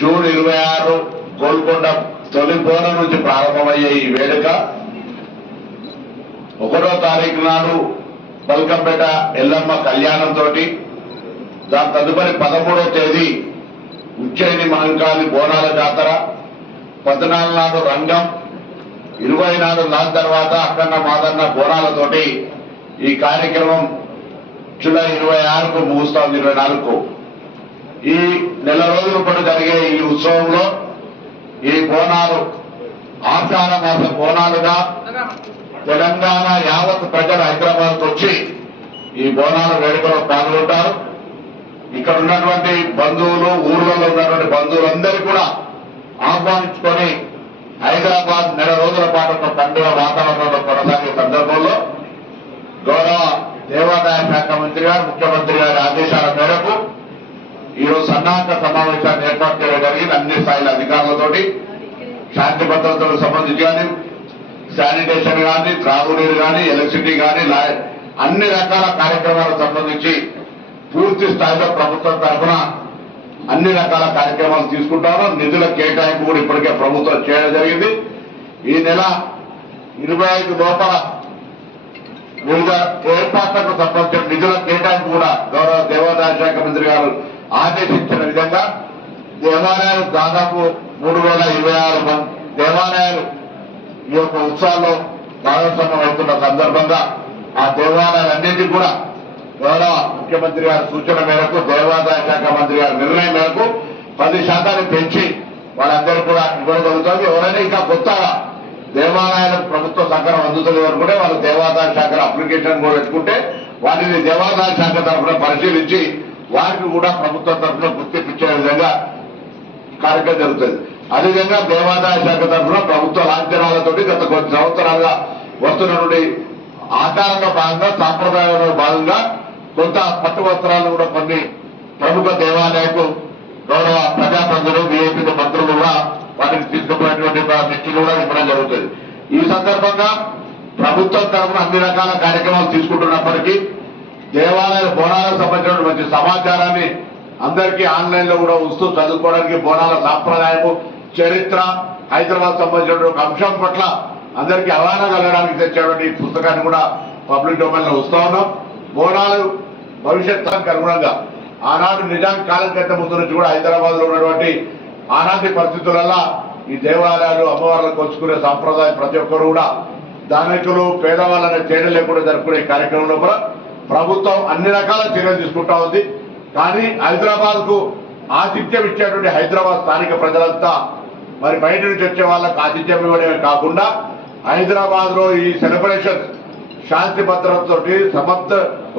June 26 Golconda తొలి బోనం నుంచి ప్రారంభమయ్యే ఈ వేడుక 1వ తారీఖు నాడు బల్కంపేట ఎల్లమ్మ కళ్యాణంతో దాని తదుపరి 13వ తేదీ ఉజ్జయిని మహంకాళి బోనాల జాతర, 14 నాడు రంగం, 20 నాడు దాని తర్వాత అక్కన్న మాదన్న బోనాలతోటి ఈ కార్యక్రమం జూలై 26కు ముగుస్తోంది. 24కు ఈ నెల రోజుల పాటు జరిగే ఈ ఉత్సవంలో ఈ బోనాలు ఆషాఢ మాస బోనాలుగా తెలంగాణ యావత్ ప్రజలు హైదరాబాద్కు వచ్చి ఈ బోనాల వేడుకలో పాల్గొంటారు. ఇక్కడ ఉన్నటువంటి బంధువులు, ఊర్లలో ఉన్నటువంటి బంధువులందరూ కూడా ఆహ్వానించుకొని హైదరాబాద్ నెల రోజుల పాటు ఒక పండుగ వాతావరణంలో కొనసాగే సందర్భంలో గౌరవ దేవాదాయ శాఖ మంత్రి గారు, ముఖ్యమంత్రి గారి ఆదేశాల మేరకు ఈరోజు సన్నాహక సమావేశాన్ని ఏర్పాటు చేయడం జరిగింది. అన్ని స్థాయిల అధికారులతోటి శాంతి భద్రతలకు సంబంధించి కానీ, శానిటేషన్ కానీ, త్రాగునీరు కానీ, ఎలక్ట్రిసిటీ కానీ, అన్ని రకాల కార్యక్రమాలకు సంబంధించి పూర్తి స్థాయిలో ప్రభుత్వం తరఫున అన్ని రకాల కార్యక్రమాలు తీసుకుంటారు. నిధుల కేటాయింపు కూడా ఇప్పటికే ప్రభుత్వం చేయడం జరిగింది. ఈ నెల 25 లోపల వివిధ ఏర్పాట్లకు సంబంధించిన నిధుల కేటాయింపు కూడా గౌరవ దేవాదాయ శాఖ మంత్రి గారు ఆదేశించిన విధంగా దేవాలయాలు దాదాపు 3026 దేవాలయాలు ఈ యొక్క ఉత్సవాల్లో భాగస్వామ్యం అవుతున్న సందర్భంగా ఆ దేవాలయాలన్నింటినీ కూడా గౌరవ ముఖ్యమంత్రి గారి సూచన మేరకు, దేవాదాయ శాఖ మంత్రి గారి నిర్ణయం మేరకు 10% పెంచి వాళ్ళందరూ కూడా ఇవ్వగలుగుతుంది. ఎవరైనా ఇంకా కొత్తగా దేవాలయాలకు ప్రభుత్వ సహకారం అందుతుంది అనుకుంటే వాళ్ళు దేవాదాయ శాఖ అప్లికేషన్ కూడా పెట్టుకుంటే వాటిని దేవాదాయ శాఖ తరఫున పరిశీలించి వారికి కూడా ప్రభుత్వం తరఫున గుర్తింపించే విధంగా కార్యక్రమం జరుగుతుంది. అదేవిధంగా దేవాదాయ శాఖ తరఫున ప్రభుత్వ లాంఛనాలతోటి గత కొన్ని సంవత్సరాలుగా వస్తున్నటువంటి ఆచారంలో భాగంగా, సాంప్రదాయంలో భాగంగా కొంత పట్టు వస్త్రాలను కూడా కొన్ని ప్రముఖ దేవాలయాలకు గౌరవ ప్రజాప్రతినిధులు, విఐపీ మంత్రులు కూడా వాటిని తీసుకుపోయినటువంటి దృష్టిలో కూడా ఇవ్వడం జరుగుతుంది. ఈ సందర్భంగా ప్రభుత్వం తరఫున అన్ని రకాల కార్యక్రమాలు తీసుకుంటున్నప్పటికీ దేవాలయ బోనాలకు సంబంధించిన మంచి సమాచారాన్ని అందరికీ ఆన్లైన్ లో కూడా వస్తూ చదువుకోవడానికి, బోనాల సాంప్రదాయము, చరిత్ర, హైదరాబాద్ సంబంధించిన అంశం పట్ల అందరికీ అవగాహన కలగడానికి తెచ్చేటువంటి పుస్తకాన్ని కూడా పబ్లిక్ డొమైన్ లో వస్తూ ఉన్నాం. బోనాలు భవిష్యత్తుకు అనుగుణంగా ఆనాడు నిజాం కాలం కంటే ముందు నుంచి కూడా హైదరాబాద్ లో ఉన్నటువంటి ఆనాటి పరిస్థితులలో ఈ దేవాలయాలు, అమ్మవార్లను కొలుచుకునే సాంప్రదాయం ప్రతి ఒక్కరు కూడా ధనికులు, పేదవాళ్ళనే తేడా లేకుండా జరుపుకునే కార్యక్రమంలో కూడా ప్రభుత్వం అన్ని రకాల చర్యలు తీసుకుంటా ఉంది. కానీ హైదరాబాద్ కు ఆతిథ్యం ఇచ్చేటువంటి హైదరాబాద్ స్థానిక ప్రజలంతా మరి బయట నుంచి వచ్చే వాళ్ళకు ఆతిథ్యం ఇవ్వడమే కాకుండా హైదరాబాద్ లో ఈ సెలబ్రేషన్ శాంతి భద్రతతోటి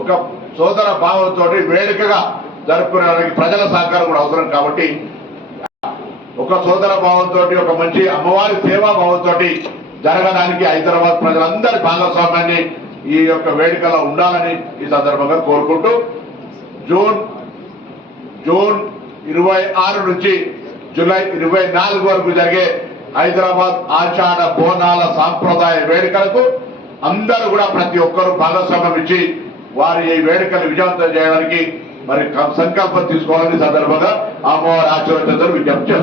ఒక సోదర భావంతో వేడుకగా జరుపుకునేవారికి ప్రజల సహకారం కూడా అవసరం. కాబట్టి ఒక సోదర భావంతో, ఒక మంచి అమ్మవారి సేవా భావంతో జరగడానికి హైదరాబాద్ ప్రజలందరి భాగస్వామ్యాన్ని ఈ యొక్క వేడుకలో ఉండాలని ఈ సందర్భంగా కోరుకుంటూ జూన్ 26 నుంచి జూలై 24 వరకు జరిగే హైదరాబాద్ ఆషాఢ బోనాల సాంప్రదాయ వేడుకలకు అందరూ కూడా ప్రతి ఒక్కరూ భాగస్వామ్యం ఇచ్చి వారి ఈ వేడుకలు విజయవంతం చేయడానికి మరి సంకల్పం తీసుకోవాలని సందర్భంగా అమ్మవారి ఆశీర్వాదాలు విజ్ఞప్తి చేస్తారు.